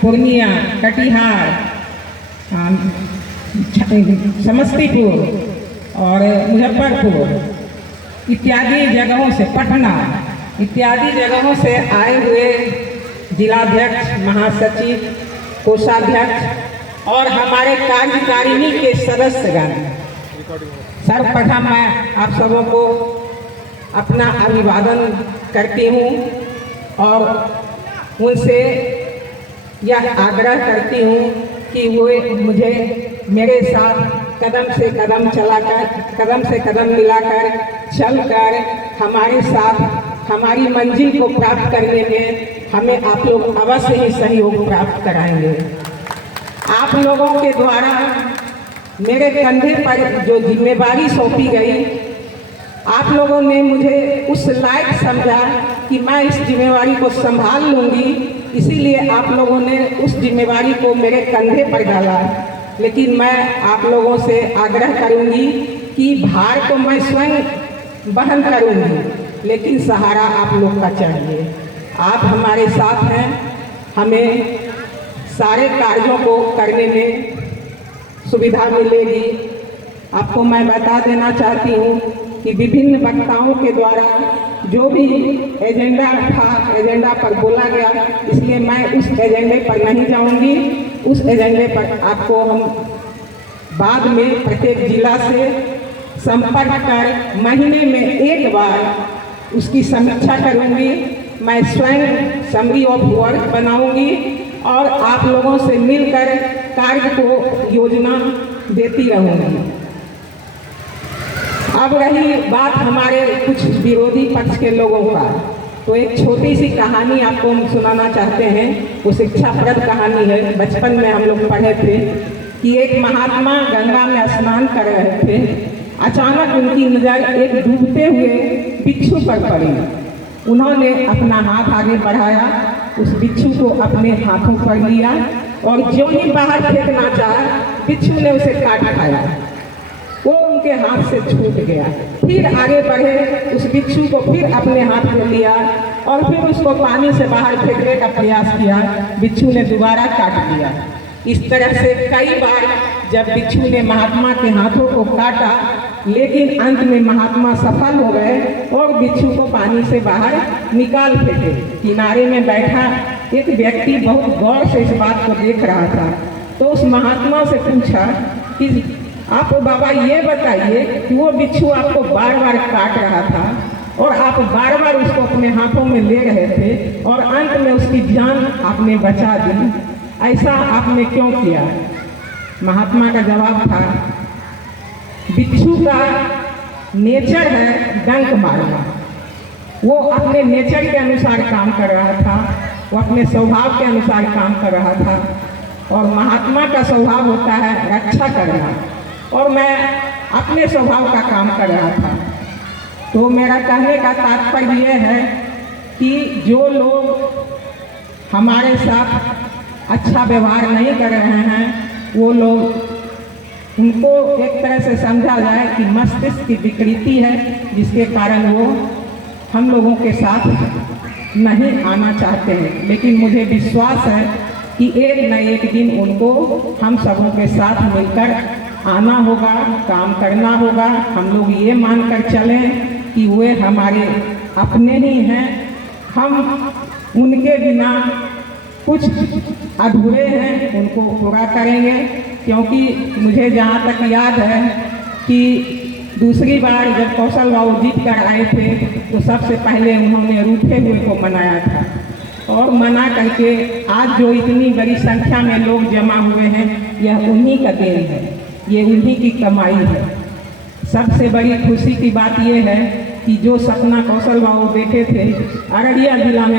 पूर्णिया, कटिहार, समस्तीपुर और मुजफ्फरपुर इत्यादि जगहों से, पटना इत्यादि जगहों से आए हुए जिलाध्यक्ष, महासचिव, कोषाध्यक्ष और हमारे कार्यकारिणी के सदस्यगण, सर्वप्रथम मैं आप सबों को अपना अभिवादन करती हूँ और उनसे यह आग्रह करती हूँ कि वो मुझे मेरे साथ कदम से कदम मिलाकर चलकर हमारे साथ हमारी मंजिल को प्राप्त करने में हमें आप लोग अवश्य ही सहयोग प्राप्त कराएंगे। आप लोगों के द्वारा मेरे कंधे पर जो जिम्मेवारी सौंपी गई, आप लोगों ने मुझे उस लायक समझा कि मैं इस जिम्मेवारी को संभाल लूँगी, इसीलिए आप लोगों ने उस जिम्मेवारी को मेरे कंधे पर डाला। लेकिन मैं आप लोगों से आग्रह करूँगी कि भार को मैं स्वयं वहन करूँगी, लेकिन सहारा आप लोग का चाहिए। आप हमारे साथ हैं, हमें सारे कार्यों को करने में सुविधा मिलेगी। आपको मैं बता देना चाहती हूँ कि विभिन्न वक्ताओं के द्वारा जो भी एजेंडा था, एजेंडा पर बोला गया, इसलिए मैं उस एजेंडे पर नहीं जाऊंगी। उस एजेंडे पर आपको हम बाद में प्रत्येक जिला से संपर्क कर महीने में एक बार उसकी समीक्षा करूंगी। मैं स्वयं समरी ऑफ वर्क बनाऊंगी और आप लोगों से मिलकर कार्य को योजना देती रहूंगी। अब रही बात हमारे कुछ विरोधी पक्ष के लोगों का, तो एक छोटी सी कहानी आपको हम सुनाना चाहते हैं। वो शिक्षाप्रद कहानी है। बचपन में हम लोग पढ़े थे कि एक महात्मा गंगा में स्नान कर रहे थे। अचानक उनकी नज़र एक डूबते हुए बिच्छू पर पड़ी। उन्होंने अपना हाथ आगे बढ़ाया, उस बिच्छू को अपने हाथों पर लिया और जो ही बाहर फेंकना चाहा, बिच्छू ने उसे काट खाया। वो उनके हाथ से छूट गया। फिर आगे बढ़े, उस बिच्छू को फिर अपने हाथ में लिया और फिर उसको पानी से बाहर फेंकने का प्रयास किया। बिच्छू ने दोबारा काट दिया। इस तरह से कई बार जब बिच्छू ने महात्मा के हाथों को काटा, लेकिन अंत में महात्मा सफल हो गए और बिच्छू को पानी से बाहर निकाल फेंके। किनारे में बैठा एक व्यक्ति बहुत गौर से इस बात को देख रहा था, तो उस महात्मा से पूछा कि आप बाबा ये बताइए कि वो बिच्छू आपको बार बार काट रहा था और आप बार बार उसको अपने हाथों में ले रहे थे और अंत में उसकी जान आपने बचा दी, ऐसा आपने क्यों किया? महात्मा का जवाब था, बिच्छू का नेचर है डंक मारना। वो अपने नेचर के अनुसार काम कर रहा था, वो अपने स्वभाव के अनुसार काम कर रहा था और महात्मा का स्वभाव होता है रक्षा करना, और मैं अपने स्वभाव का काम कर रहा था। तो मेरा कहने का तात्पर्य यह है कि जो लोग हमारे साथ अच्छा व्यवहार नहीं कर रहे हैं, वो लोग उनको एक तरह से समझा जाए कि मस्तिष्क की विकृति है, जिसके कारण वो हम लोगों के साथ नहीं आना चाहते हैं। लेकिन मुझे विश्वास है कि एक न एक दिन उनको हम सबों के साथ मिलकर आना होगा, काम करना होगा। हम लोग ये मानकर चलें कि वे हमारे अपने ही हैं, हम उनके बिना कुछ अधूरे हैं, उनको पूरा करेंगे। क्योंकि मुझे जहाँ तक याद है कि दूसरी बार जब कौशल बाबू जीत कर आए थे, तो सबसे पहले उन्होंने रूठे हुए को मनाया था और मना करके आज जो इतनी बड़ी संख्या में लोग जमा हुए हैं, यह उन्हीं का देन है, ये उन्हीं की कमाई है। सबसे बड़ी खुशी की बात यह है कि जो सपना कौशल बाबू देखे थे, अररिया जिला में